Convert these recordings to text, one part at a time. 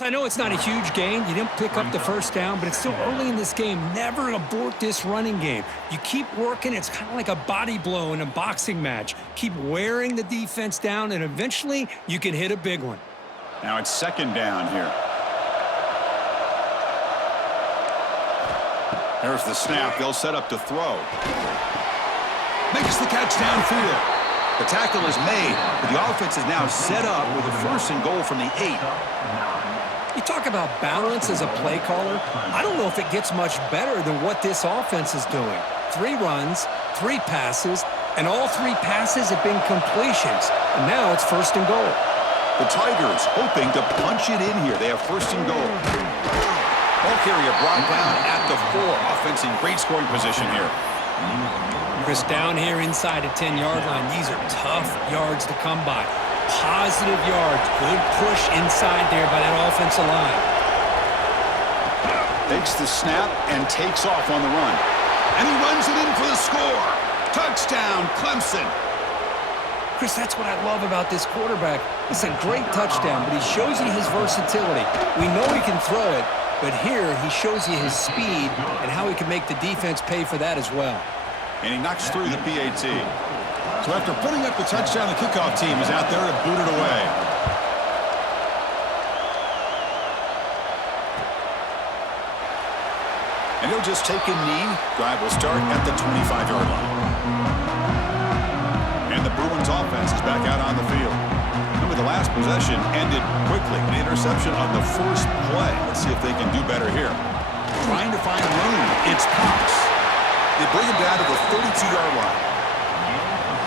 I know it's not a huge gain. You didn't pick up the first down, but it's still early in this game. Never abort this running game. You keep working. It's kind of like a body blow in a boxing match. Keep wearing the defense down, and eventually you can hit a big one. Now it's second down here. There's the snap. They'll set up to throw. Makes the catch downfield. The tackle is made, but the offense is now set up with a 1st and goal from the 8. You talk about balance as a play caller. I don't know if it gets much better than what this offense is doing. 3 runs, 3 passes, and all 3 passes have been completions. And now it's 1st and goal. The Tigers hoping to punch it in here. They have 1st and goal. Ball carrier brought down at the 4. Offense in great scoring position here. Chris, down here inside the 10-yard line, these are tough yards to come by. Positive yards. Good push inside there by that offensive line. Takes the snap and takes off on the run. And he runs it in for the score. Touchdown, Clemson. Chris, that's what I love about this quarterback. It's a great touchdown, but he shows you his versatility. We know he can throw it, but here he shows you his speed and how he can make the defense pay for that as well. And he knocks through the PAT. So after putting up the touchdown, the kickoff team is out there to boot it away. And he'll just take a knee. Drive will start at the 25-yard line. And the Bruins offense is back out on the field. Remember, the last possession ended quickly. An interception on the first play. Let's see if they can do better here. Trying to find room. It's Cox. They bring him down to the 32-yard line.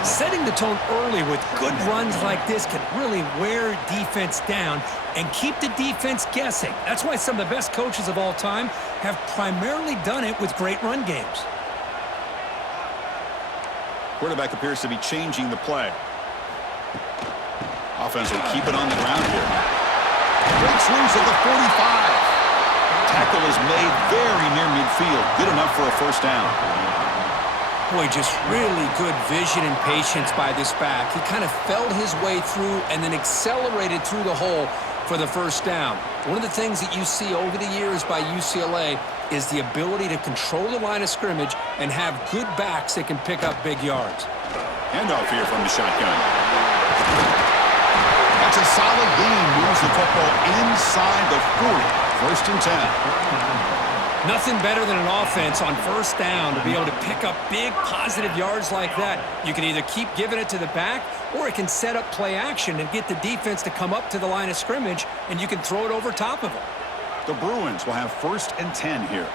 Setting the tone early with good runs like this can really wear defense down and keep the defense guessing. That's why some of the best coaches of all time have primarily done it with great run games. Quarterback appears to be changing the play. Offense will keep it on the ground here. Breaks loose at the 45. Tackle is made very near midfield. Good enough for a 1st down. Boy, just really good vision and patience by this back. He kind of felt his way through and then accelerated through the hole for the 1st down. One of the things that you see over the years by UCLA is the ability to control the line of scrimmage and have good backs that can pick up big yards. Handoff here from the shotgun. That's a solid gain. Moves the football inside the 40. 1st and 10. Nothing better than an offense on 1st down to be able to pick up big positive yards like that. You can either keep giving it to the back, or it can set up play action and get the defense to come up to the line of scrimmage, and you can throw it over top of them. The Bruins will have 1st and 10 here.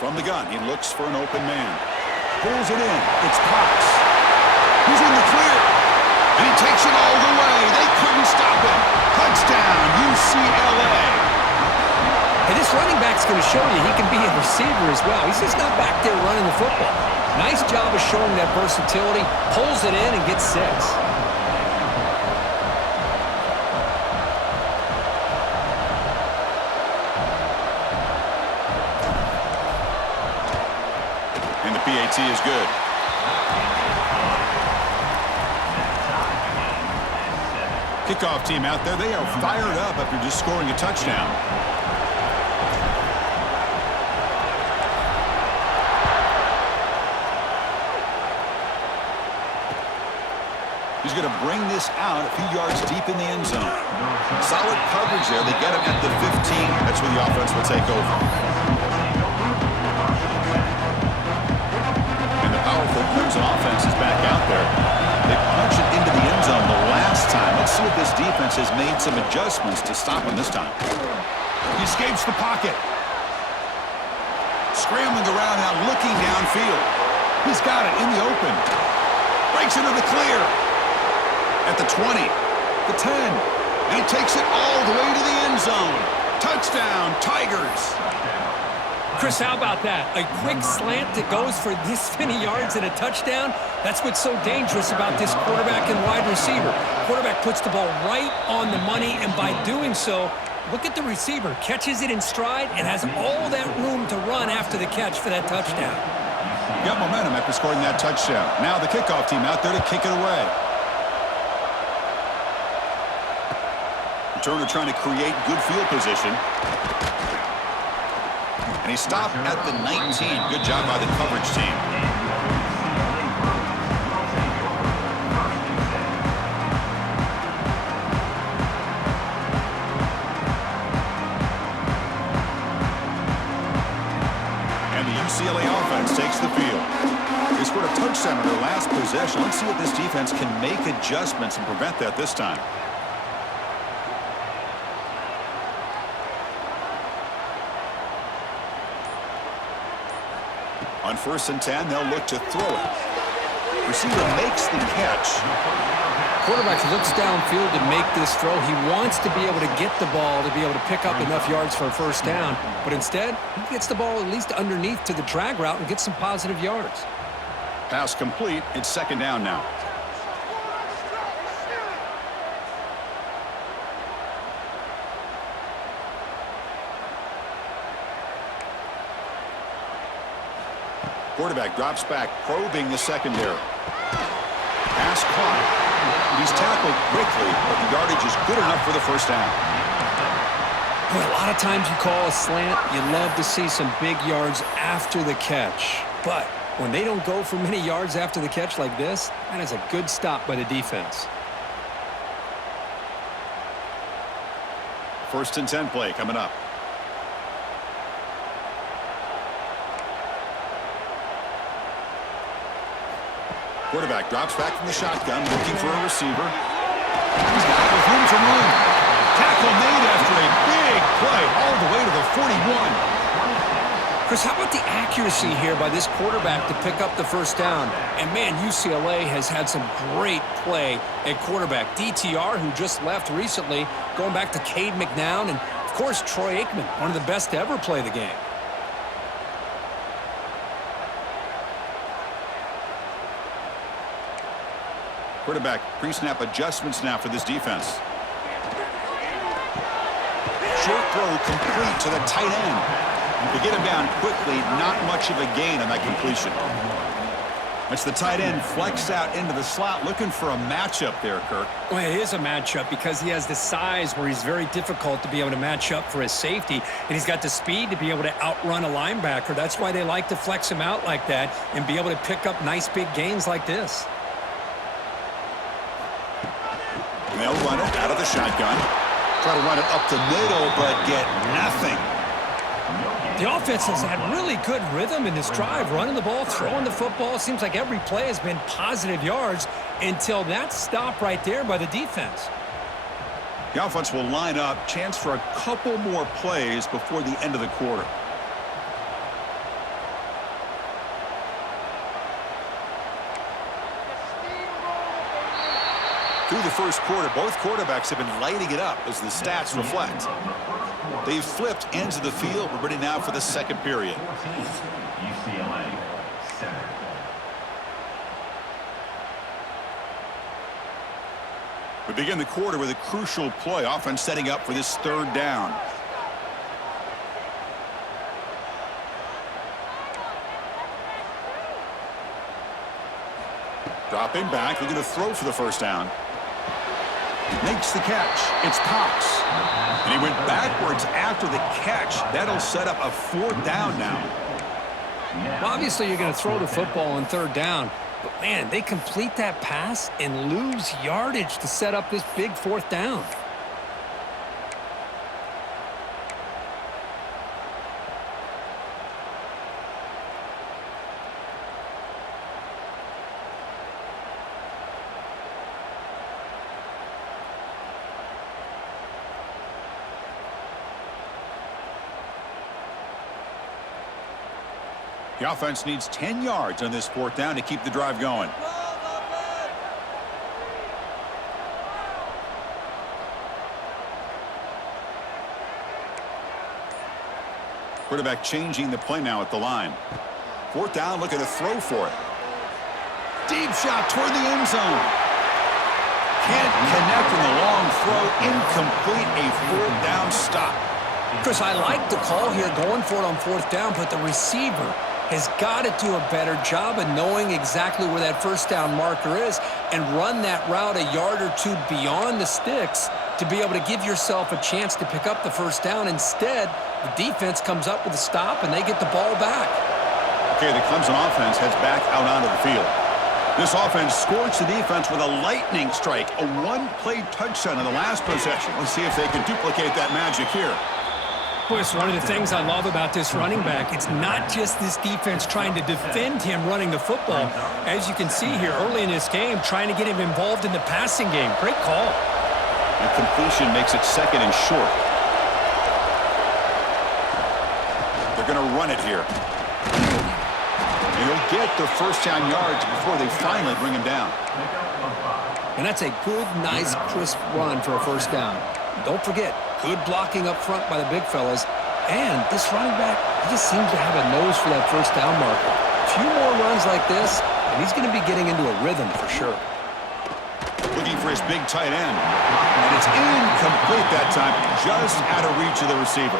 From the gun, he looks for an open man. Pulls it in. It's Cox. He's in the clear. And he takes it all the way. They couldn't stop him. Touchdown, UCLA. Hey, this running back's going to show you he can be a receiver as well. He's just not back there running the football. Nice job of showing that versatility. Pulls it in and gets 6. And the PAT is good. Kickoff team out there, they are fired up after just scoring a touchdown. He's going to bring this out a few yards deep in the end zone. Solid coverage there. They get him at the 15. That's where the offense will take over. And the powerful Clemson offense is back out there. They punch it into the end zone the last time. Let's see if this defense has made some adjustments to stop him this time. He escapes the pocket. Scrambling around now, looking downfield. He's got it in the open. Breaks into the clear. At the 20, the 10, and he takes it all the way to the end zone. Touchdown, Tigers. Chris, how about that? A quick slant that goes for this many yards and a touchdown? That's what's so dangerous about this quarterback and wide receiver. Quarterback puts the ball right on the money, and by doing so, look at the receiver. Catches it in stride and has all that room to run after the catch for that touchdown. got momentum after scoring that touchdown. Now the kickoff team out there to kick it away. Turner trying to create good field position. And he stopped at the 19. Good job by the coverage team. And the UCLA offense takes the field. They scored a touchdown in their last possession. Let's see if this defense can make adjustments and prevent that this time. On 1st and 10, they'll look to throw it. Receiver makes the catch. Quarterback looks downfield to make this throw. He wants to be able to get the ball to be able to pick up enough yards for a first down. But instead, he gets the ball at least underneath to the drag route and gets some positive yards. Pass complete. It's 2nd down now. Quarterback drops back, probing the secondary. Pass caught. He's tackled quickly, but the yardage is good enough for the first down. Well, a lot of times you call a slant, you love to see some big yards after the catch. But when they don't go for many yards after the catch like this, that is a good stop by the defense. 1st and 10 play coming up. Quarterback drops back from the shotgun, looking for a receiver. He's got it with room to run. Tackle made after a big play all the way to the 41. Chris, how about the accuracy here by this quarterback to pick up the first down? And, man, UCLA has had some great play at quarterback. DTR, who just left recently, going back to Cade McNown, and, of course, Troy Aikman, one of the best to ever play the game. Quarterback pre-snap adjustments now for this defense. Short throw complete to the tight end. To get him down quickly, not much of a gain on that completion. That's the tight end flexed out into the slot, looking for a matchup there, Kirk. Well, it is a matchup because he has the size where he's very difficult to be able to match up for his safety, and he's got the speed to be able to outrun a linebacker. That's why they like to flex him out like that and be able to pick up nice big gains like this. And they'll run it out of the shotgun. Try to run it up the middle, but get nothing. The offense has had really good rhythm in this drive, running the ball, throwing the football. Seems like every play has been positive yards until that stop right there by the defense. The offense will line up. Chance for a couple more plays before the end of the quarter. Through the first quarter, both quarterbacks have been lighting it up as the stats reflect. They've flipped ends of the field. We're ready now for the second period. We begin the quarter with a crucial play. Offense setting up for this 3rd down. Dropping back, looking to throw for the first down. Makes the catch. It's Cox. And he went backwards after the catch. That'll set up a 4th down now. Well, obviously you're going to throw the football on 3rd down, but, man, they complete that pass and lose yardage to set up this big 4th down. The offense needs 10 yards on this 4th down to keep the drive going. Quarterback changing the play now at the line. 4th down, looking to throw for it. Deep shot toward the end zone. Can't connect in the long throw. Incomplete, a 4th down stop. Chris, I like the call here going for it on 4th down, but the receiver has got to do a better job of knowing exactly where that first down marker is and run that route a yard or two beyond the sticks to be able to give yourself a chance to pick up the first down. Instead, the defense comes up with a stop, and they get the ball back. Okay, the Clemson offense heads back out onto the field. This offense scorched the defense with a lightning strike, a one-play touchdown in the last possession. Let's see if they can duplicate that magic here. Boy, it's one of the things I love about this running back. It's not just this defense trying to defend him running the football. As you can see here early in this game, trying to get him involved in the passing game. Great call. And completion makes it 2nd and short. They're going to run it here. And he'll get the first down yards before they finally bring him down. And that's a good, nice, crisp run for a first down. Don't forget, good blocking up front by the big fellas. And this running back, he just seems to have a nose for that first down marker. A few more runs like this, and he's going to be getting into a rhythm for sure. Looking for his big tight end. And it's incomplete that time, just out of reach of the receiver.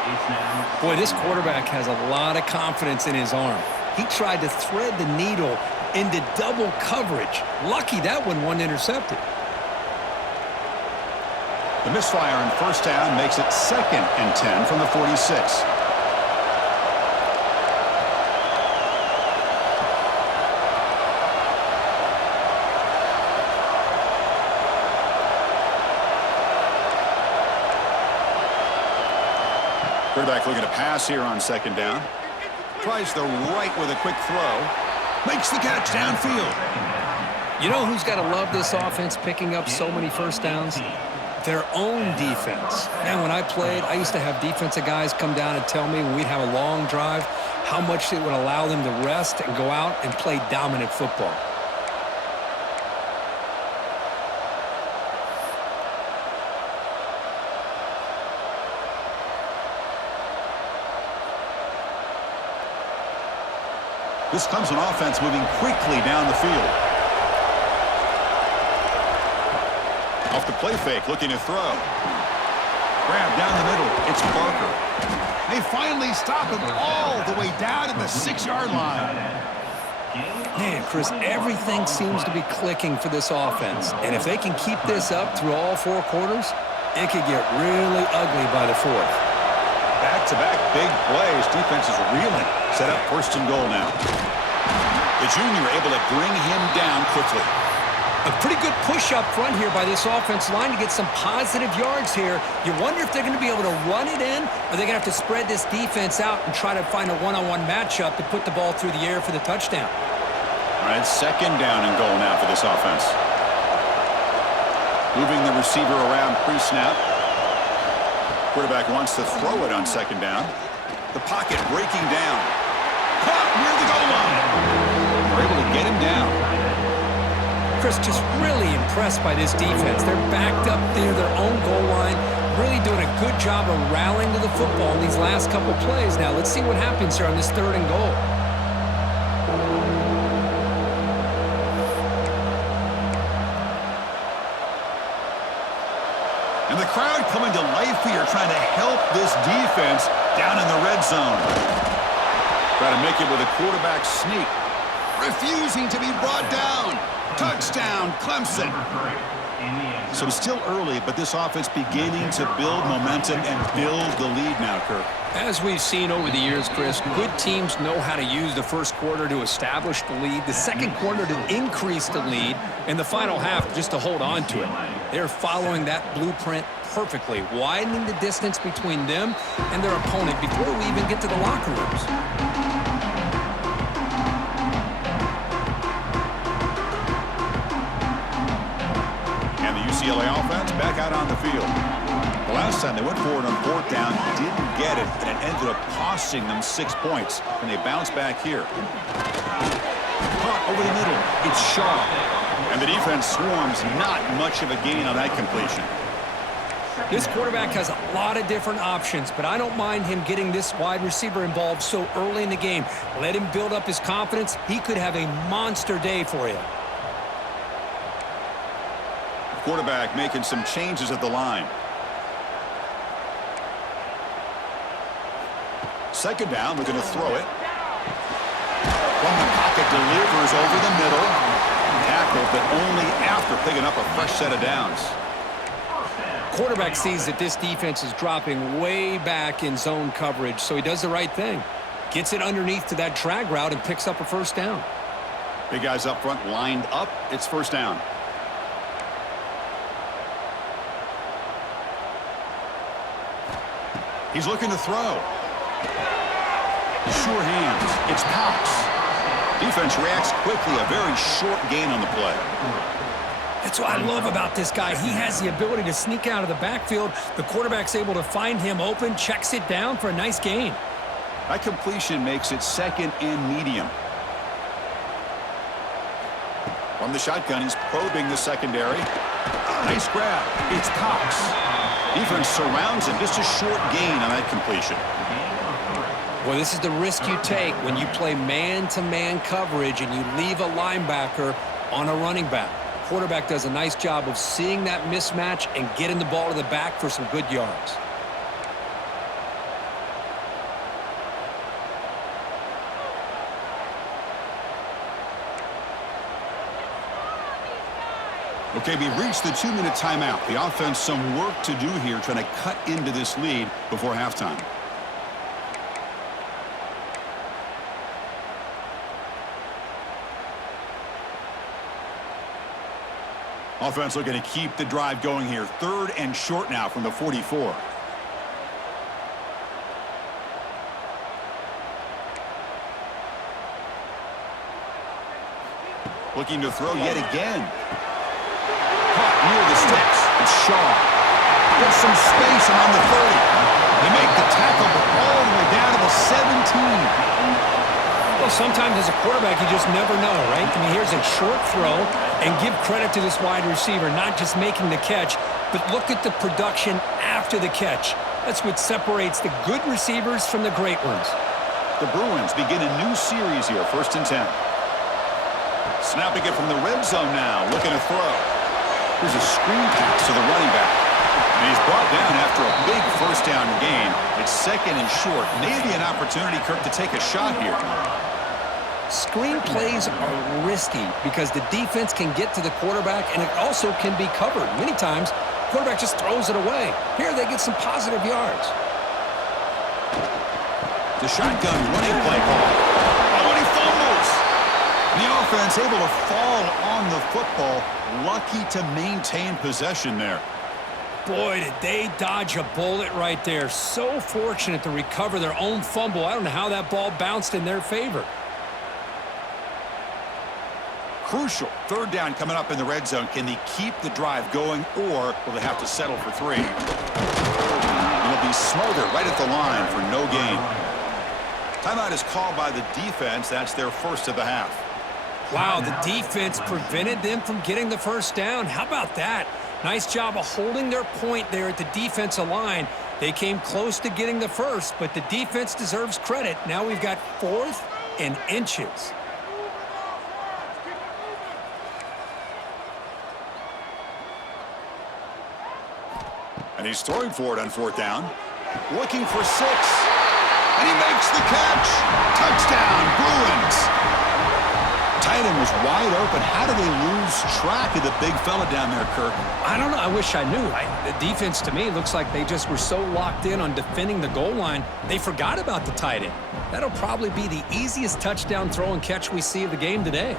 Boy, this quarterback has a lot of confidence in his arm. He tried to thread the needle into double coverage. Lucky that one wasn't intercepted. The misfire on first down makes it 2nd and 10 from the 46. Quarterback looking to pass here on 2nd down. Tries the right with a quick throw. Makes the catch downfield. You know who's got to love this offense picking up so many first downs? Their own defense. Man, when I played, I used to have defensive guys come down and tell me when we'd have a long drive how much it would allow them to rest and go out and play dominant football. This Clemson offense moving quickly down the field. Off the play fake, looking to throw. Grab down the middle. It's Barker. They finally stop him all the way down at the 6-yard line. Man, Chris, everything seems to be clicking for this offense. And if they can keep this up through all 4 quarters, it could get really ugly by the 4th. Back-to-back big plays. Defense is reeling. Set up 1st and goal now. The junior able to bring him down quickly. A pretty good push up front here by this offense line to get some positive yards here. You wonder if they're going to be able to run it in, or they're going to have to spread this defense out and try to find a one-on-one matchup to put the ball through the air for the touchdown. All right, 2nd down and goal now for this offense. Moving the receiver around pre-snap. Quarterback wants to throw it on 2nd down. The pocket breaking down. Caught near the goal line. They're able to get him down. Chris, just really impressed by this defense. They're backed up near their own goal line, really doing a good job of rallying to the football in these last couple plays. Now, let's see what happens here on this 3rd and goal. And the crowd coming to life here, trying to help this defense down in the red zone. Trying to make it with a quarterback sneak. Refusing to be brought down. Touchdown, Clemson. So still early, but this offense beginning to build momentum and build the lead now, Kirk. As we've seen over the years, Chris, good teams know how to use the first quarter to establish the lead, the second quarter to increase the lead, and the final half just to hold on to it. They're following that blueprint perfectly, widening the distance between them and their opponent before we even get to the locker rooms. UCLA offense back out on the field. The last time they went forward on 4th down, didn't get it, and it ended up costing them 6 points. And they bounce back here. Caught over the middle. It's sharp. And the defense swarms. Not much of a gain on that completion. This quarterback has a lot of different options, but I don't mind him getting this wide receiver involved so early in the game. Let him build up his confidence. He could have a monster day for you. Quarterback making some changes at the line. 2nd down, looking to throw it. From the pocket, delivers over the middle. Tackled, but only after picking up a fresh set of downs. Quarterback sees that this defense is dropping way back in zone coverage, so he does the right thing. Gets it underneath to that drag route and picks up a first down. Big guys up front lined up. It's first down. He's looking to throw. Sure hands. It's Powers. Defense reacts quickly. A very short gain on the play. That's what I love about this guy. He has the ability to sneak out of the backfield. The quarterback's able to find him open, checks it down for a nice gain. That completion makes it second and medium. From the shotgun, he's probing the secondary. Nice grab. It's Cox. Defense surrounds him. Just a short gain on that completion. Well, this is the risk you take when you play man-to-man coverage and you leave a linebacker on a running back. Quarterback does a nice job of seeing that mismatch and getting the ball to the back for some good yards. Okay, we reached the 2-minute timeout. The offense some work to do here trying to cut into this lead before halftime. Offense looking to keep the drive going here. 3rd and short now from the 44. Looking to throw yet again. Caught near the sticks. It's Shaw. Gets some space on the 30. They make the tackle, but all the way down to the 17. Well, sometimes as a quarterback, you just never know, right? I mean, here's a short throw, and give credit to this wide receiver, not just making the catch, but look at the production after the catch. That's what separates the good receivers from the great ones. The Bruins begin a new series here, 1st and 10. Snapping it from the red zone now, looking to throw. Here's a screen pass to the running back. And he's brought down after a big first down gain. It's 2nd and short. Maybe an opportunity, Kirk, to take a shot here. Screen plays are risky because the defense can get to the quarterback and it also can be covered. Many times, the quarterback just throws it away. Here they get some positive yards. The shotgun running play call. Oh, and he fumbles. The offense able to fall on the football. Lucky to maintain possession there. Boy, did they dodge a bullet right there. So fortunate to recover their own fumble. I don't know how that ball bounced in their favor. Crucial. 3rd down coming up in the red zone. Can they keep the drive going, or will they have to settle for 3? It'll be Smolder right at the line for no gain. Timeout is called by the defense. That's their first of the half. Wow, the defense prevented them from getting the first down. How about that? Nice job of holding their point there at the defensive line. They came close to getting the first, but the defense deserves credit. Now we've got 4th and inches. And he's throwing for it on 4th down. Looking for 6. And he makes the catch. Touchdown, Bruins. Tight end was wide open. How did they lose track of the big fella down there, Kirk? I don't know. I wish I knew. The defense, to me, looks like they just were so locked in on defending the goal line, they forgot about the tight end. That'll probably be the easiest touchdown throw and catch we see of the game today.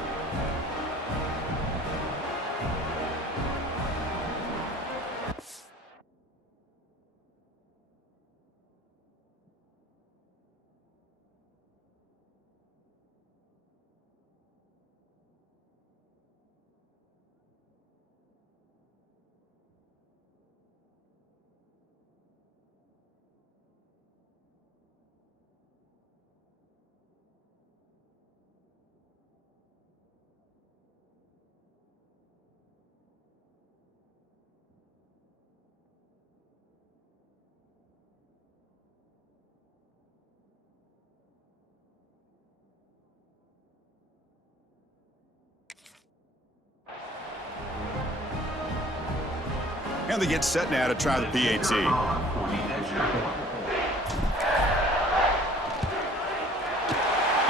And they get set now to try the PAT.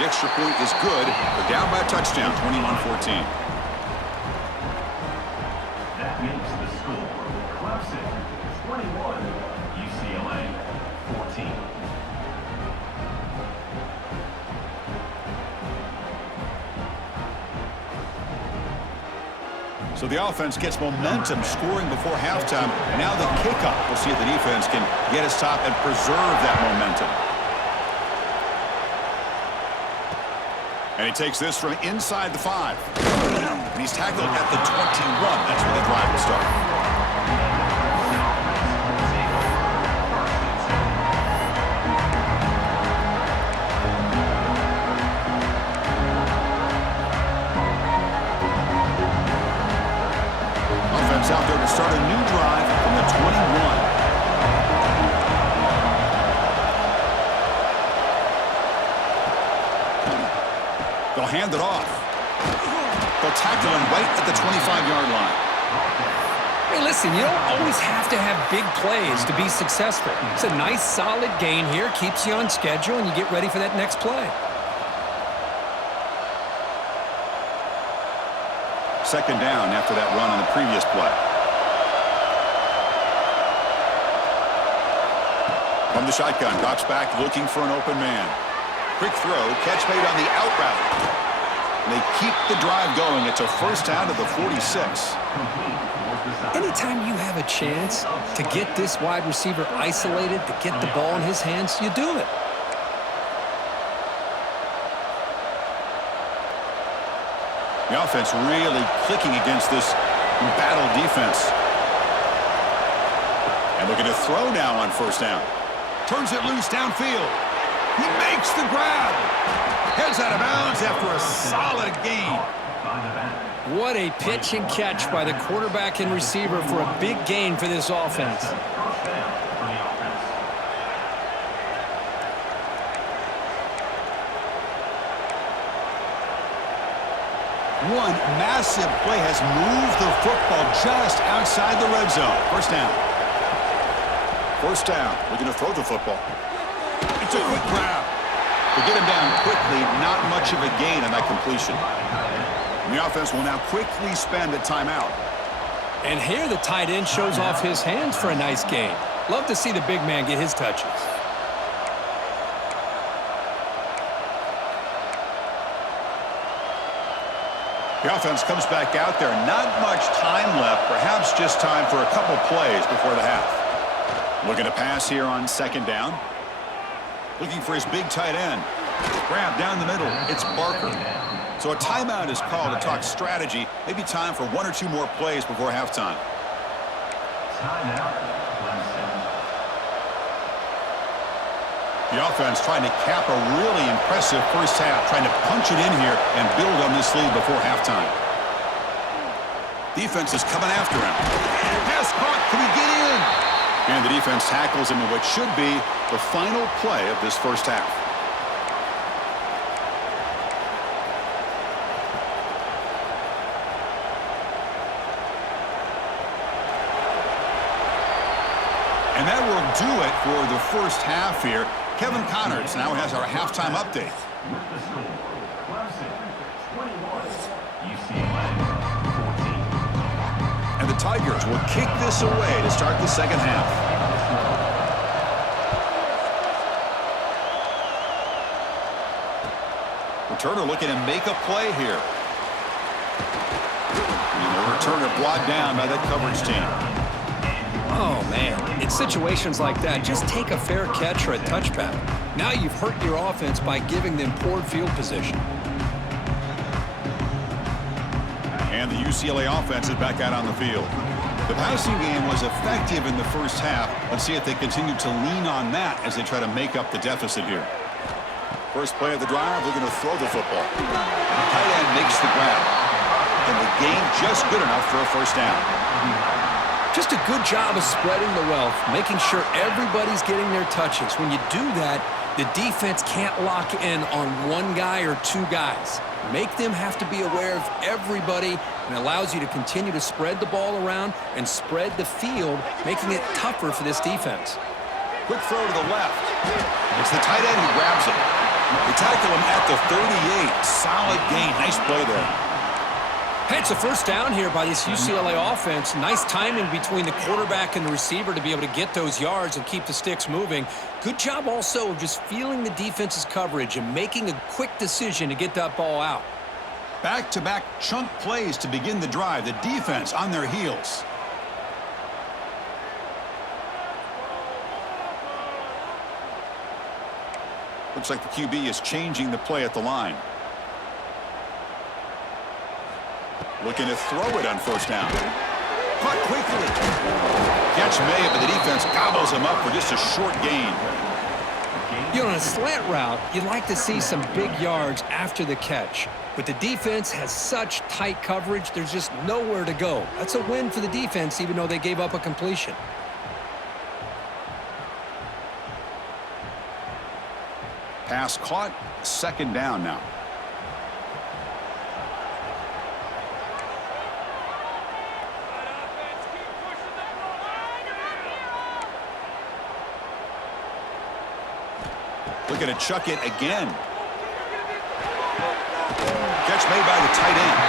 extra point is good. They're down by a touchdown, 21-14. That makes the score Clemson 21, UCLA 14. So the offense gets momentum scoring before halftime. Now the kickoff. We'll see if the defense can get his top and preserve that momentum. And he takes this from inside the 5. And he's tackled at the 21. That's where the drive will start. Out there to start a new drive from the 21. They'll hand it off. They'll tackle him right at the 25-yard line. Hey, listen, you don't always have to have big plays to be successful. It's a nice, solid gain here, keeps you on schedule, and you get ready for that next play. Second down after that run on the previous play. From the shotgun, Doc's back looking for an open man. Quick throw, catch made on the out route. And they keep the drive going. It's a first down to the 46. Anytime you have a chance to get this wide receiver isolated, to get the ball in his hands, you do it. The offense really clicking against this battle defense. And looking to throw now on first down. Turns it loose downfield. He makes the grab. Heads out of bounds after a solid gain. What a pitch and catch by the quarterback and receiver for a big gain for this offense. One massive play has moved the football just outside the red zone. First down. First down. Looking to throw the football. It's a quick grab. To get him down quickly, not much of a gain on that completion. And the offense will now quickly spend a timeout. And here the tight end shows off his hands for a nice gain. Love to see the big man get his touches. The offense comes back out there. Not much time left. Perhaps just time for a couple plays before the half. Looking to pass here on second down. Looking for his big tight end. Grab down the middle. It's Barker. So a timeout is called to talk strategy. Maybe time for one or two more plays before halftime. Timeout, Clemson. The offense trying to cap a really impressive first half, trying to punch it in here and build on this lead before halftime. Defense is coming after him. Pass caught. Can he get in? And the defense tackles him in what should be the final play of this first half. And that will do it for the first half here. Kevin Connors now has our halftime update. With the score, Clemson 21, UCLA 14. And the Tigers will kick this away to start the second half. Returner looking to make a play here. And the returner brought down by that coverage team. Oh, man. In situations like that, just take a fair catch or a touchback. Now you've hurt your offense by giving them poor field position. And the UCLA offense is back out on the field. The passing game was effective in the first half. Let's see if they continue to lean on that as they try to make up the deficit here. First play of the drive, looking to throw the football. Tight end makes the grab. And the gain just good enough for a first down. Just a good job of spreading the wealth, making sure everybody's getting their touches. When you do that, the defense can't lock in on one guy or two guys. Make them have to be aware of everybody, and allows you to continue to spread the ball around and spread the field, making it tougher for this defense. Quick throw to the left. It's the tight end who grabs it. They tackle him at the 38. Solid gain. Nice play there. Hey, it's a first down here by this UCLA offense. Nice timing between the quarterback and the receiver to be able to get those yards and keep the sticks moving. Good job also of just feeling the defense's coverage and making a quick decision to get that ball out. Back-to-back chunk plays to begin the drive. The defense on their heels. Looks like the QB is changing the play at the line. Looking to throw it on first down. Caught quickly. Catch made, but the defense gobbles him up for just a short gain. You know, on a slant route, you'd like to see some big yards after the catch. But the defense has such tight coverage, there's just nowhere to go. That's a win for the defense, even though they gave up a completion. Pass caught. Second down now. Looking to chuck it again. Catch made by the tight end.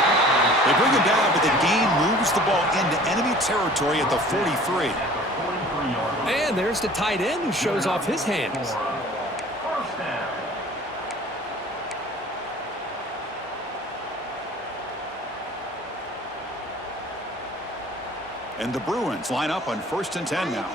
They bring him down, but the gain moves the ball into enemy territory at the 43. And there's the tight end who shows off his hands. First down. And the Bruins line up on 1st and 10 now.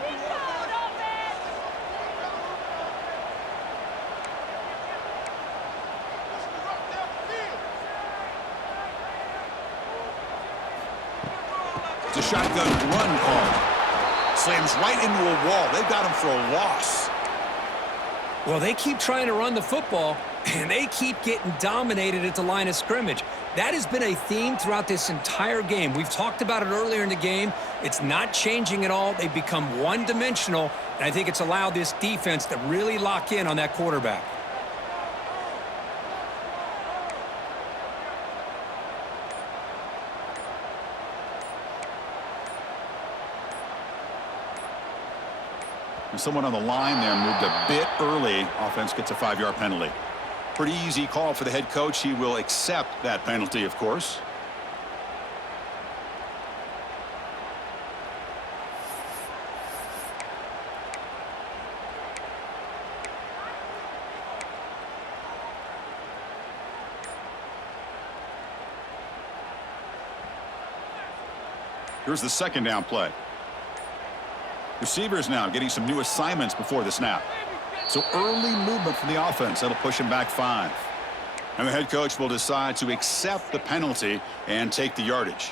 It's a shotgun run call. Slams right into a wall. They've got him for a loss. Well, they keep trying to run the football, and they keep getting dominated at the line of scrimmage. That has been a theme throughout this entire game. We've talked about it earlier in the game. It's not changing at all. They've become one-dimensional, and I think it's allowed this defense to really lock in on that quarterback. And someone on the line there moved a bit early. Offense gets a 5-yard penalty. Pretty easy call for the head coach. He will accept that penalty, of course. Here's the second down play. Receivers now getting some new assignments before the snap. So early movement from the offense. That'll push him back 5. And the head coach will decide to accept the penalty and take the yardage.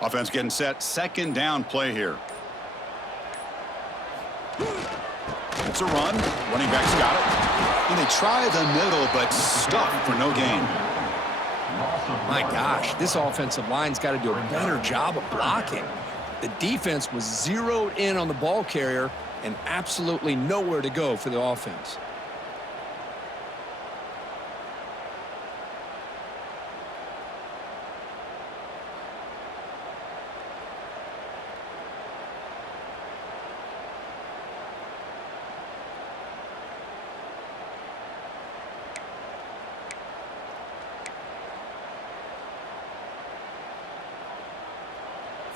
Offense getting set. Second down play here. It's a run. Running back's got it. And they try the middle, but stuffed for no gain. My gosh, this offensive line's got to do a better job of blocking. The defense was zeroed in on the ball carrier and absolutely nowhere to go for the offense.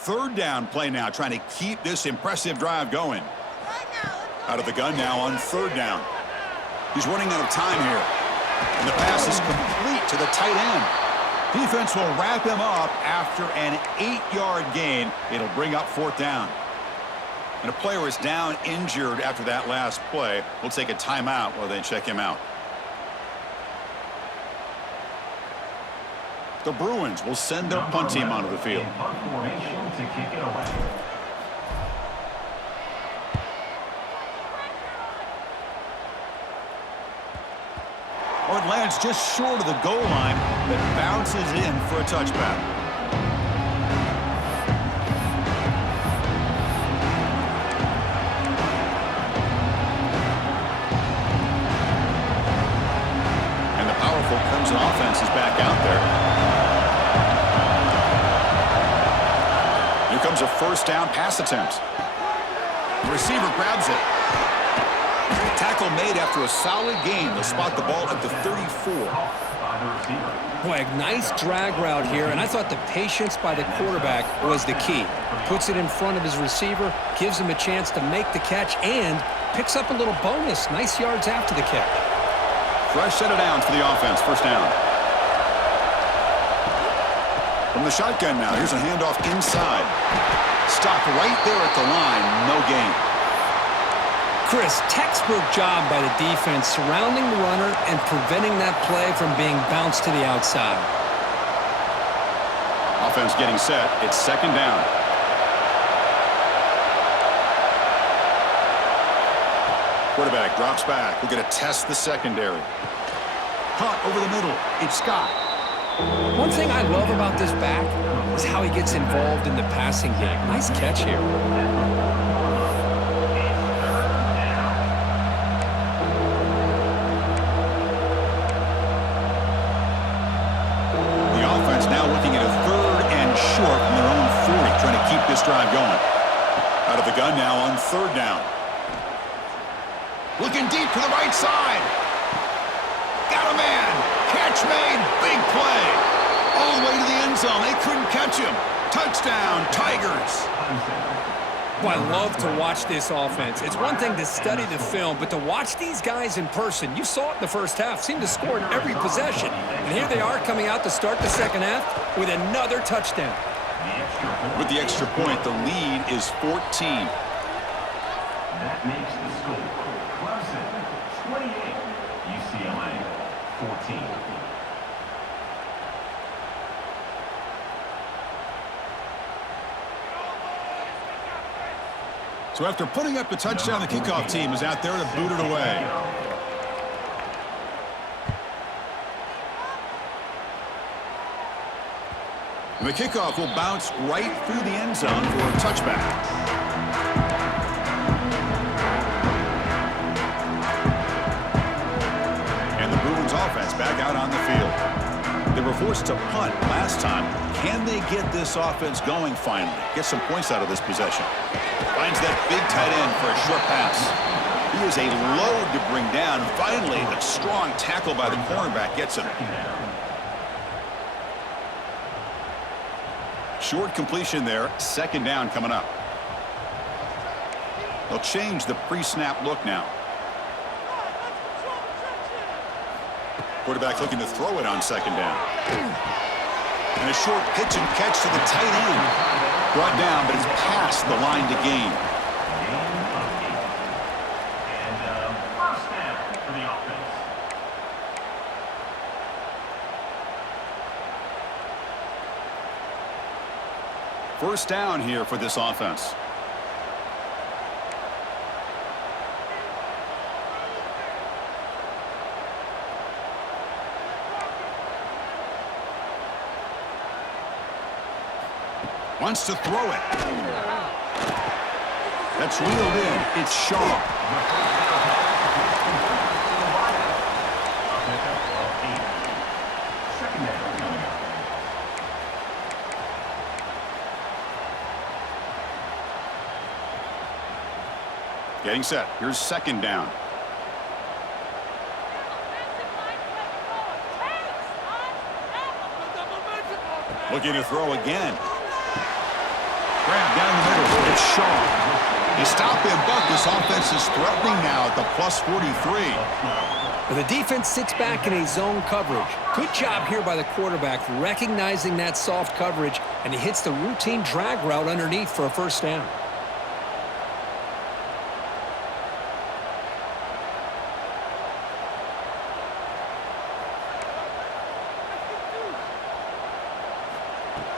Third down play now, trying to keep this impressive drive going. Out of the gun now on third down. He's running out of time here. And the pass is complete to the tight end. Defense will wrap him up after an 8-yard gain. It'll bring up fourth down. And a player is down injured after that last play. We'll take a timeout while they check him out. The Bruins will send their punt team onto the field. Punt formation to kick it away. Or it lands just short of the goal line, but bounces in for a touchback. Clemson offense is back out there. Here comes a first down pass attempt. The receiver grabs it. Tackle made after a solid gain. They'll spot the ball at the 34. Boy, a nice drag route here, and I thought the patience by the quarterback was the key. Puts it in front of his receiver, gives him a chance to make the catch, and picks up a little bonus. Nice yards after the catch. Fresh set of downs for the offense. First down. From the shotgun now, here's a handoff inside. Stop right there at the line. No gain. Chris, textbook job by the defense surrounding the runner and preventing that play from being bounced to the outside. Offense getting set. It's second down. Quarterback drops back. We're going to test the secondary. Hunt over the middle. It's Scott. One thing I love about this back is how he gets involved in the passing game. Nice catch here. The offense now looking at a third and short from their own 40, trying to keep this drive going. Out of the gun now on third down. Looking deep to the right side. Got a man. Catch made. Big play. All the way to the end zone. They couldn't catch him. Touchdown, Tigers. Well, I love to watch this offense. It's one thing to study the film, but to watch these guys in person, you saw it in the first half, seemed to score in every possession. And here they are coming out to start the second half with another touchdown. With the extra point, the lead is 14. That makes the score. Clemson, 28. UCLA, 14. So after putting up the touchdown, the kickoff team is out there to boot it away. And the kickoff will bounce right through the end zone for a touchback. And the Bruins offense back out on the field. They were forced to punt last time. Can they get this offense going finally? Get some points out of this possession. Finds that big tight end for a short pass. He is a load to bring down. Finally, a strong tackle by the cornerback gets him. Short completion there. Second down coming up. They'll change the pre-snap look now. Quarterback looking to throw it on second down. And a short pitch and catch to the tight end. Brought down, but it's past the line to gain. And first down for the offense. First down here for this offense. Wants to throw it. That's reeled in. It's Shaw. Second down coming up. Getting set. Here's second down. Looking to throw again. Grab down the middle. It's Shaw. You stop and buck. This offense is threatening now at the plus 43. But the defense sits back in a zone coverage. Good job here by the quarterback recognizing that soft coverage, and he hits the routine drag route underneath for a first down.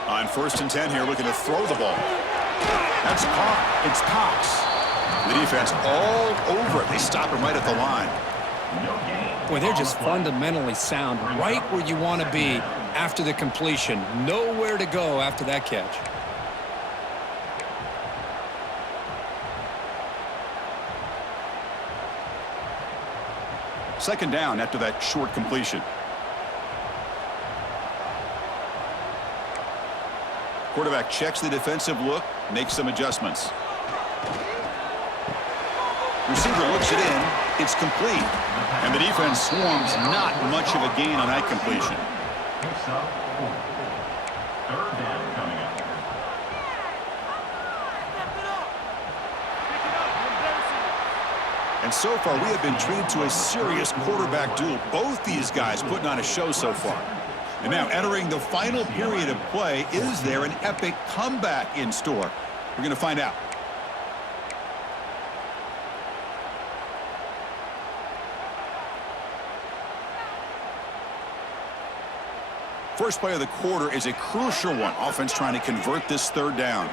On first and 10 here, looking to throw the ball. That's caught. It's Cox. The defense all over it. They stop him right at the line. Boy, they're just fundamentally sound, right where you want to be after the completion. Nowhere to go after that catch. Second down after that short completion. Quarterback checks the defensive look, makes some adjustments. Receiver looks it in. It's complete. And the defense swarms not much of a gain on that completion. Picks up 4. Third down coming up. And so far, we have been treated to a serious quarterback duel. Both these guys putting on a show so far. And now entering the final period of play, is there an epic comeback in store? We're going to find out. First play of the quarter is a crucial one. Offense trying to convert this third down.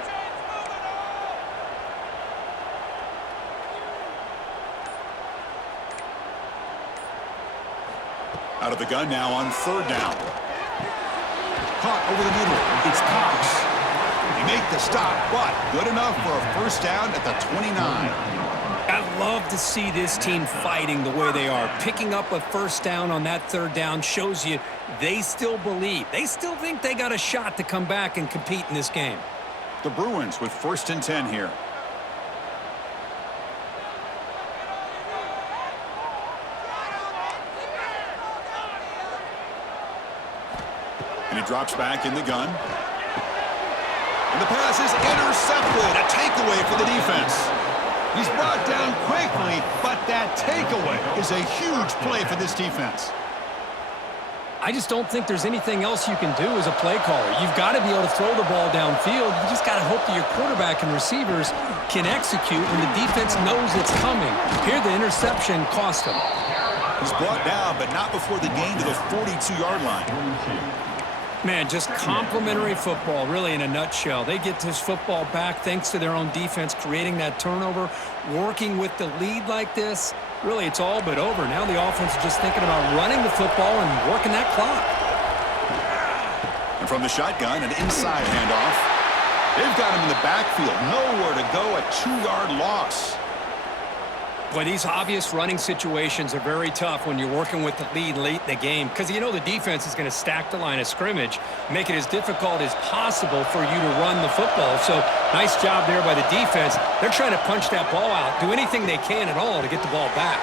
Out of the gun now on third down. Caught over the middle. It's Cox. They make the stop, but good enough for a first down at the 29. I love to see this team fighting the way they are. Picking up a first down on that third down shows you they still believe. They still think they got a shot to come back and compete in this game. The Bruins with 1st and 10 here. And he drops back in the gun. And the pass is intercepted. A takeaway for the defense. He's brought down quickly, but that takeaway is a huge play for this defense. I just don't think there's anything else you can do as a play caller. You've got to be able to throw the ball downfield. You just got to hope that your quarterback and receivers can execute when the defense knows it's coming. Here, the interception cost him. He's brought down, but not before the gain to the 42-yard line. Man, just complimentary football, really, in a nutshell. They get this football back thanks to their own defense, creating that turnover, working with the lead like this. Really, it's all but over. Now the offense is just thinking about running the football and working that clock. And from the shotgun, an inside handoff. They've got him in the backfield. Nowhere to go, a 2-yard loss. Boy, these obvious running situations are very tough when you're working with the lead late in the game because you know the defense is going to stack the line of scrimmage, make it as difficult as possible for you to run the football. So nice job there by the defense. They're trying to punch that ball out, do anything they can at all to get the ball back.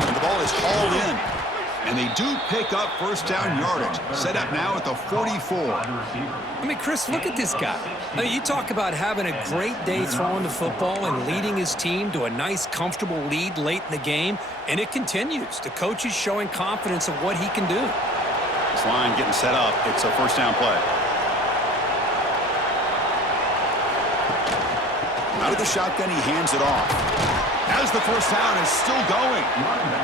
And the ball is hauled in. And they do pick up first down yardage. Set up now at the 44. I mean, Chris, look at this guy. I mean, you talk about having a great day throwing the football and leading his team to a nice, comfortable lead late in the game, and it continues. The coach is showing confidence of what he can do. This line getting set up. It's a first down play. Out of the shotgun, he hands it off. As the first down is still going.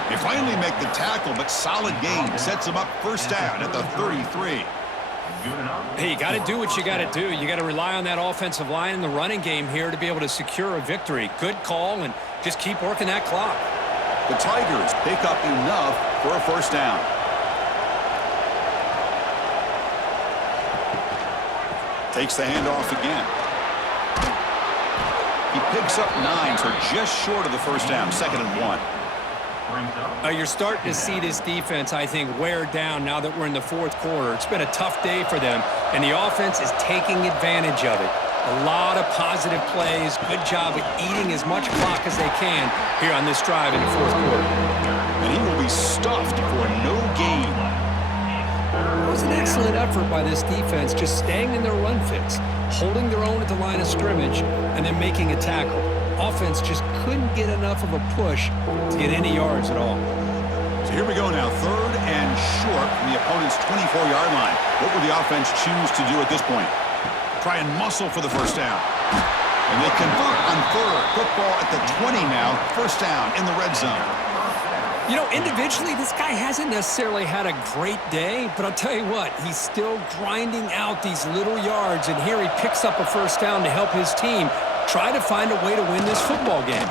They finally make the tackle, but solid gain sets them up first down at the 33. Hey, you got to do what you got to do. You got to rely on that offensive line in the running game here to be able to secure a victory. Good call, and just keep working that clock. The Tigers pick up enough for a first down. Takes the handoff again. He picks up 9, so just short of the first down, 2nd and 1. You're starting to see this defense, I think, wear down now that we're in the 4th quarter. It's been a tough day for them, and the offense is taking advantage of it. A lot of positive plays. Good job at eating as much clock as they can here on this drive in the 4th quarter. And he will be stuffed for no gain. It was an excellent effort by this defense, just staying in their run fits, holding their own at the line of scrimmage, and then making a tackle. Offense just couldn't get enough of a push to get any yards at all. So here we go now, 3rd and short from the opponent's 24-yard line. What would the offense choose to do at this point? Try and muscle for the first down. And they convert on 3rd. Football at the 20 now, first down in the red zone. You know, individually, this guy hasn't necessarily had a great day, but I'll tell you what, he's still grinding out these little yards, and here he picks up a first down to help his team try to find a way to win this football game.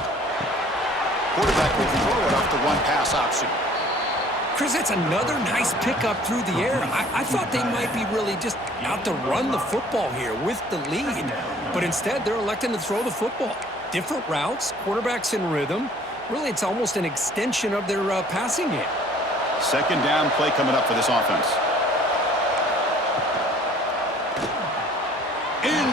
Quarterback will throw it off the one-pass option. Chris, that's another nice pickup through the air. I thought they might be really just out to run the football here with the lead, but instead they're electing to throw the football. Different routes, quarterbacks in rhythm. Really, it's almost an extension of their passing game. 2nd down play coming up for this offense.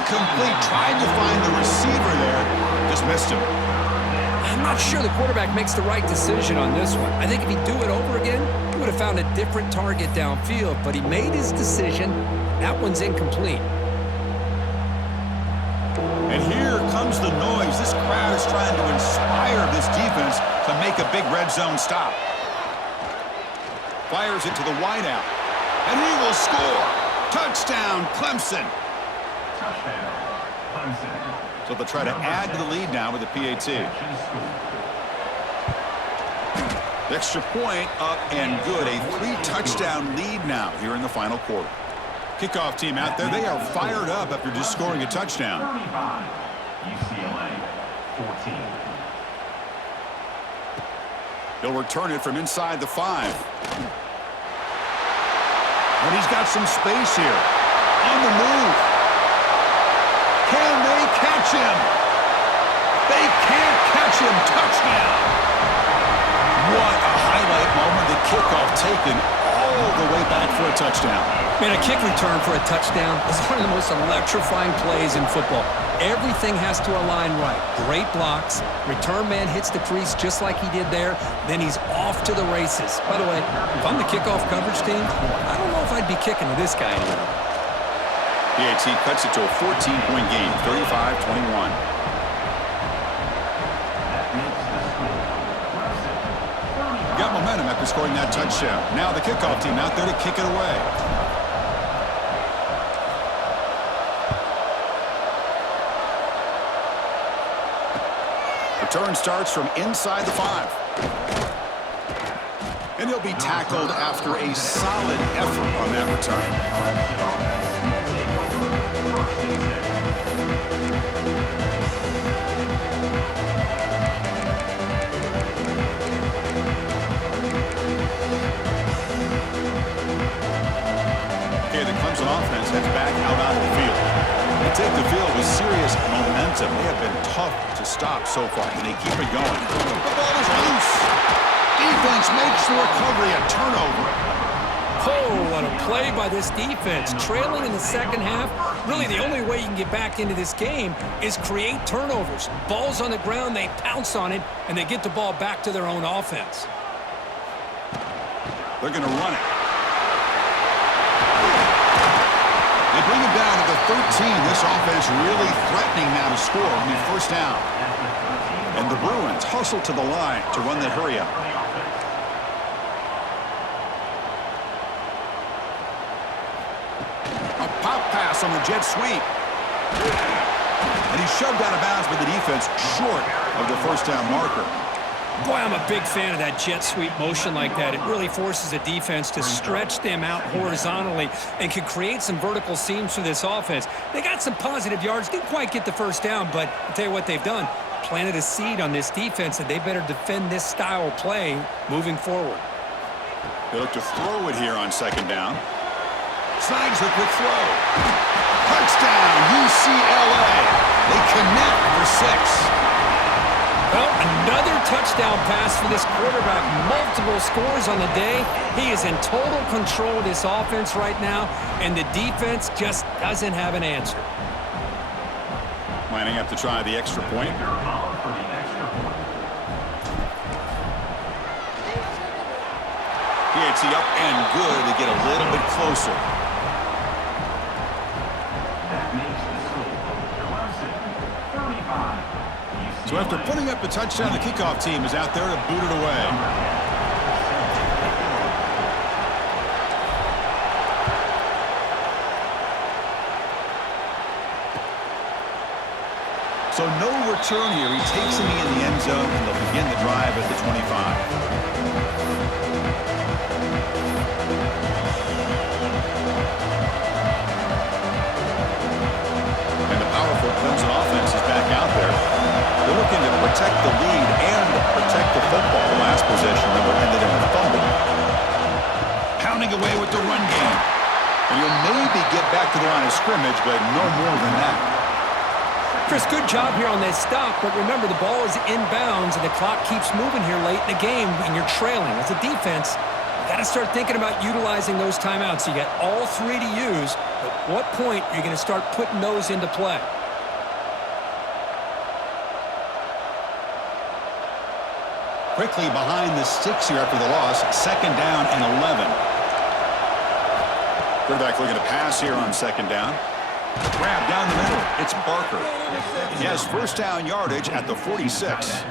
incomplete. Tried to find the receiver there. Just missed him. I'm not sure the quarterback makes the right decision on this one. I think if he'd do it over again, he would have found a different target downfield, but he made his decision. That one's incomplete. And here comes the noise. This crowd is trying to inspire this defense to make a big red zone stop. Fires it to the wideout. And he will score. Touchdown, Clemson. Touchdown, Clemson. So they'll try to add to the lead now with the PAT. The extra point up and good. A 3-touchdown lead now here in the final quarter. Kickoff team out there. They are fired up after just scoring a touchdown. 35, UCLA, 14. He'll return it from inside the 5. And he's got some space here. On the move. Can they catch him? They can't catch him. Touchdown. What a highlight moment. The kickoff taken all the way back for a touchdown. Man, a kick return for a touchdown is one of the most electrifying plays in football. Everything has to align right. Great blocks. Return man hits the crease just like he did there. Then he's off to the races. By the way, if I'm the kickoff coverage team, I don't know if I'd be kicking to this guy anymore. PAT cuts it to a 14-point game, 35-21. Got momentum after scoring that touchdown. Now the kickoff team out there to kick it away. Return starts from inside the 5. And he'll be tackled after a solid effort on that return. Okay, the Clemson offense heads back out onto the field. They take the field with serious momentum. They have been tough to stop so far, and they keep it going. The ball is loose. Defense makes the recovery, a turnover. Oh, what a play by this defense. Trailing in the second half, really the only way you can get back into this game is create turnovers. Ball's on the ground, they pounce on it, and they get the ball back to their own offense. They're going to run it. They bring him down to the 13. This offense really threatening now to score on the first down. And the Bruins hustle to the line to run the hurry-up. A pop pass on the jet sweep. And he's shoved out of bounds by the defense short of the first down marker. Boy, I'm a big fan of that jet sweep motion like that. It really forces a defense to stretch them out horizontally and can create some vertical seams for this offense. They got some positive yards, didn't quite get the first down, but I'll tell you what they've done. Planted a seed on this defense, and they better defend this style of play moving forward. They look to throw it here on second down. Snags the quick throw. Touchdown, UCLA. They connect for 6. Well, another touchdown pass for this quarterback. Multiple scores on the day. He is in total control of this offense right now, and the defense just doesn't have an answer. Lining up to try the extra point. PAT up and good to get a little bit closer. So after putting up the touchdown, the kickoff team is out there to boot it away. So no return here. He takes him in the end zone, and they'll begin the drive at the 25. And the powerful Clemson offense is back out there. They're looking to protect the lead and protect the football. The last possession number ended in a fumble. Pounding away with the run game. And he'll maybe get back to the line of scrimmage, but no more than that. Chris, good job here on that stop, but remember the ball is inbounds and the clock keeps moving here late in the game and you're trailing. As a defense, you Got to start thinking about utilizing those timeouts. You got all three to use. At what point are you going to start putting those into play? Quickly behind the sticks here after the loss. 2nd down and 11. Quarterback looking to pass here on 2nd down. Grab down the middle. It's Barker. He has 1st down yardage at the 46.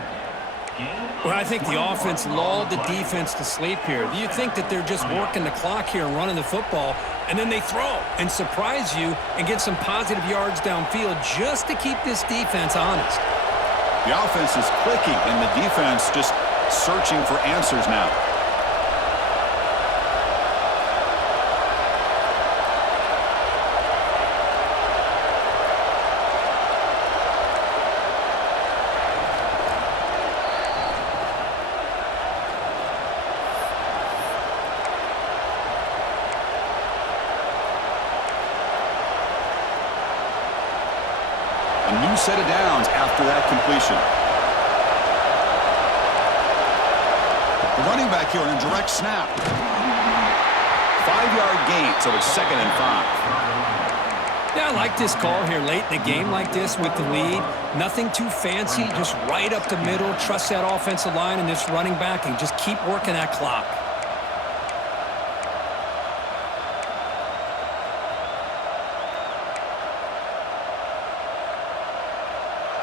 Well, I think the offense lulled the defense to sleep here. You think that they're just working the clock here and running the football, and then they throw and surprise you and get some positive yards downfield just to keep this defense honest. The offense is clicking, and the defense just searching for answers now. A new set of downs after that completion. The running back here on a direct snap. 5-yard gain, so it's 2nd and 5. Yeah, I like this call here late in the game like this with the lead. Nothing too fancy, just right up the middle. Trust that offensive line and this running back and just keep working that clock.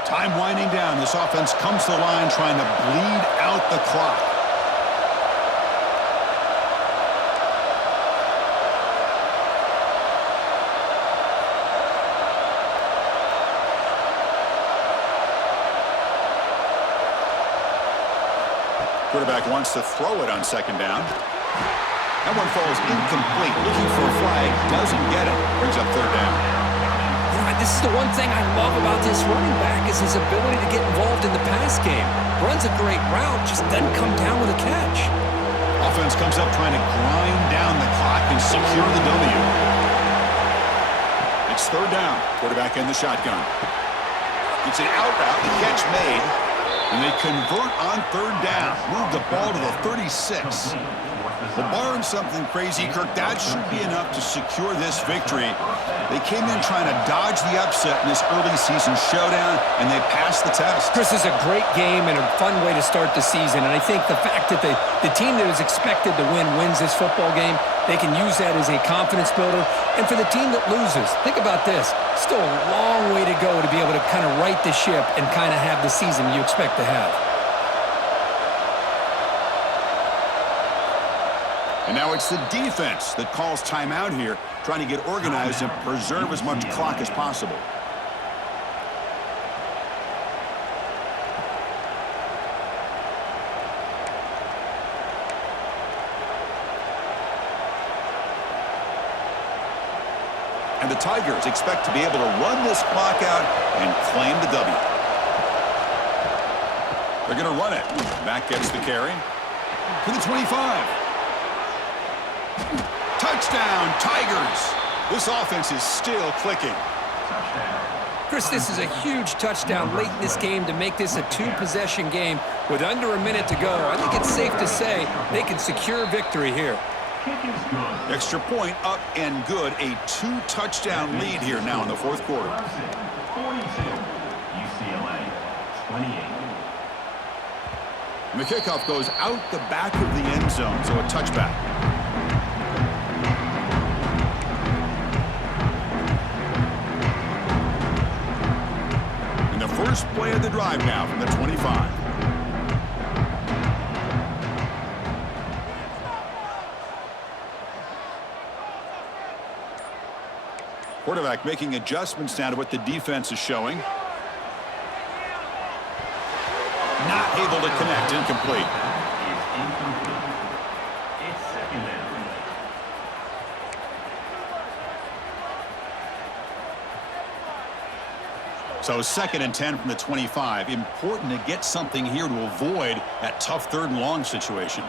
Time winding down. This offense comes to the line trying to bleed out the clock. Quarterback wants to throw it on 2nd down. That one falls incomplete. Looking for a flag. Doesn't get it. Brings up 3rd down. This is the one thing I love about this running back is his ability to get involved in the pass game. Runs a great route, just doesn't come down with a catch. Offense comes up trying to grind down the clock and secure the W. It's 3rd down. Quarterback in the shotgun. It's an out route. The catch made. And they convert on 3rd down. Move the ball to the 36. Well, barring something crazy, Kirk, that should be enough to secure this victory. They came in trying to dodge the upset in this early season showdown, and they passed the test. Chris, is a great game and a fun way to start the season. And I think the fact that the team that is expected to win wins this football game, they can use that as a confidence builder. And for the team that loses, think about this. Still a long way to go to be able to kind of right the ship and kind of have the season you expect to have. And now it's the defense that calls timeout here, trying to get organized and preserve as much clock as possible. And the Tigers expect to be able to run this clock out and claim the W. They're going to run it. Back gets the carry to the 25. Touchdown, Tigers. This offense is still clicking. Chris, this is a huge touchdown late in this game to make this a 2-possession game with under a minute to go. I think it's safe to say they can secure victory here. Extra point up and good. A 2-touchdown lead here now in the 4th quarter. 42, UCLA, 28. And the kickoff goes out the back of the end zone, so a touchback. And the first play of the drive now from the 25. Quarterback making adjustments now to what the defense is showing. Not able to connect. Incomplete. It's 2nd down. So 2nd and 10 from the 25. Important to get something here to avoid that tough 3rd and long situation.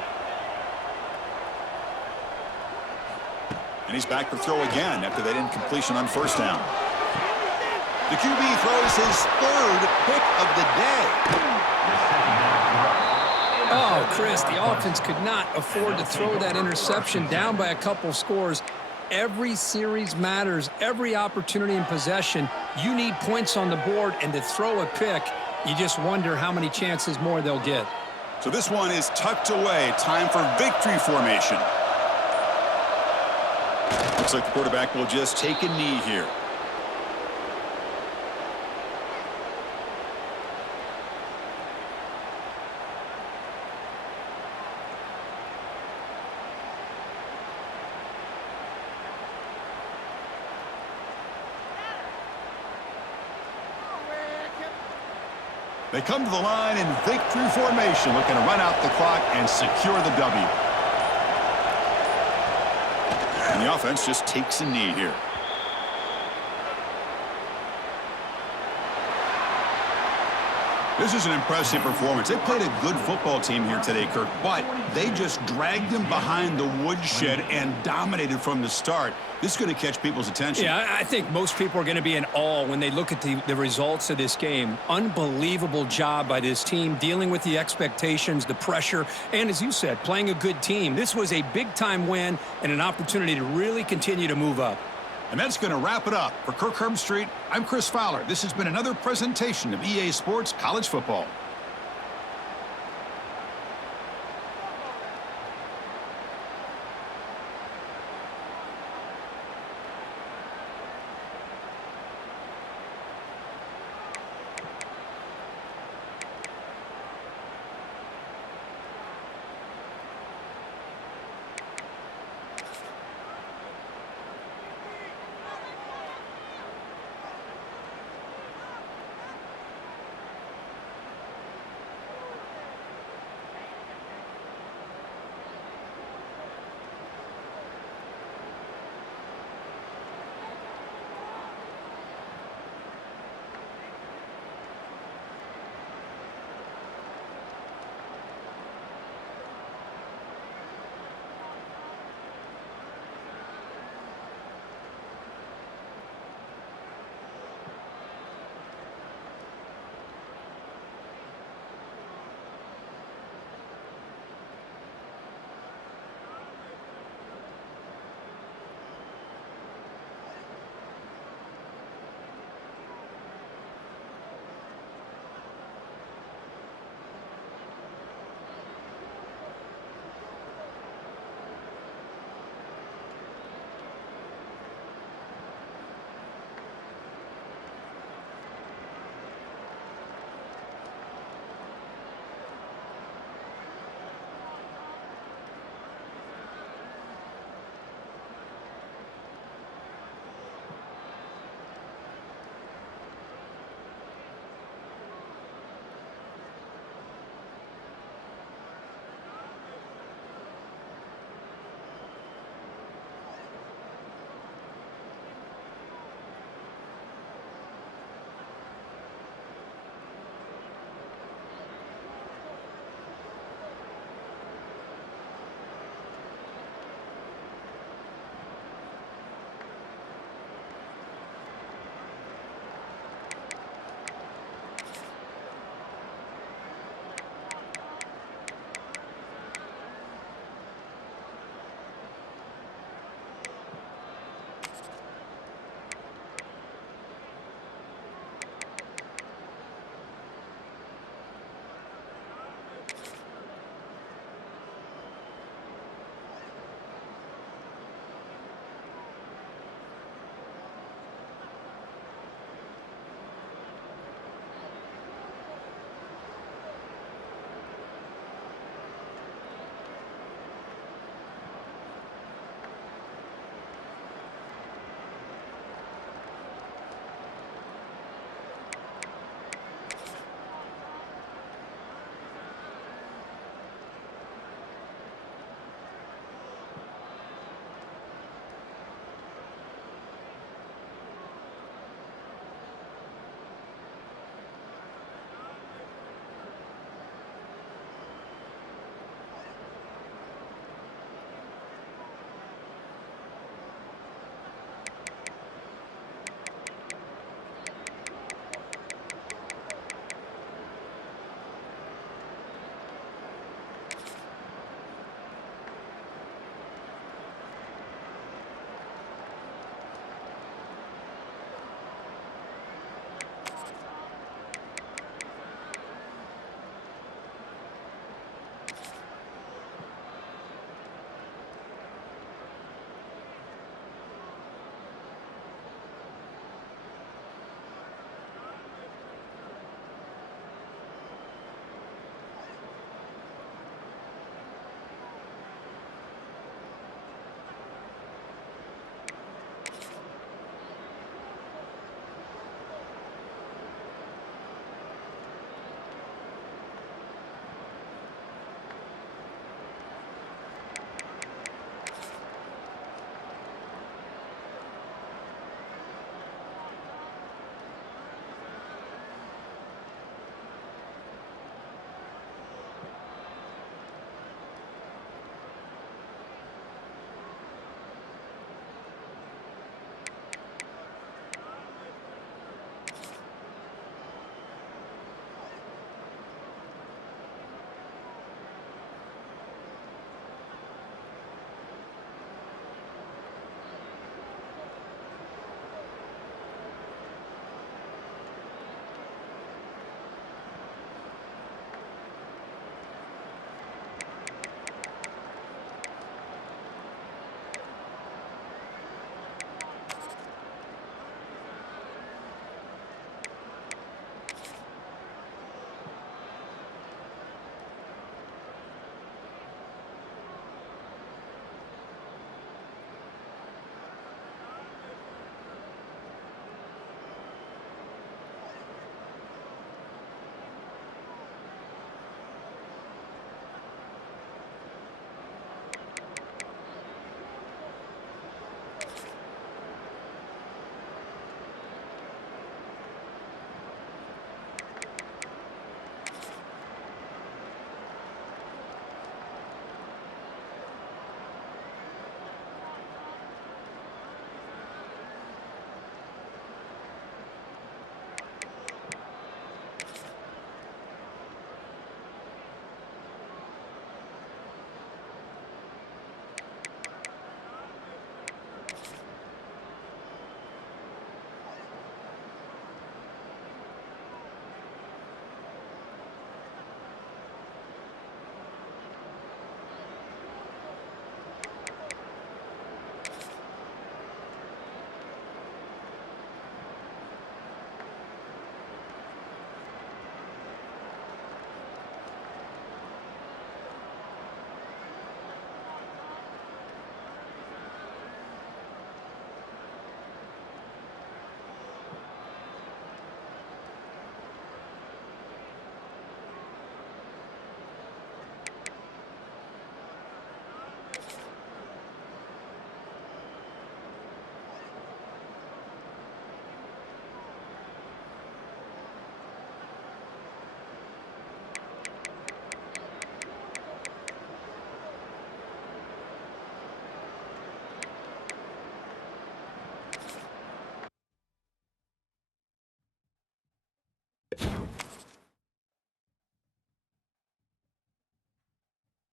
And he's back to throw again after that incompletion on 1st down. The QB throws his 3rd pick of the day. Oh, Chris, the offense could not afford to throw that interception down by a couple scores. Every series matters. Every opportunity in possession, you need points on the board, and to throw a pick, you just wonder how many chances more they'll get. So this one is tucked away. Time for victory formation. Looks like the quarterback will just take a knee here. They come to the line in victory formation, looking to run out the clock and secure the W. And the offense just takes a knee here. This is an impressive performance. They played a good football team here today, Kirk, but they just dragged them behind the woodshed and dominated from the start. This is going to catch people's attention. Yeah, I think most people are going to be in awe when they look at the results of this game. Unbelievable job by this team, dealing with the expectations, the pressure, and as you said, playing a good team. This was a big-time win and an opportunity to really continue to move up. And that's going to wrap it up. For Kirk Herbstreit, I'm Chris Fowler. This has been another presentation of EA Sports College Football.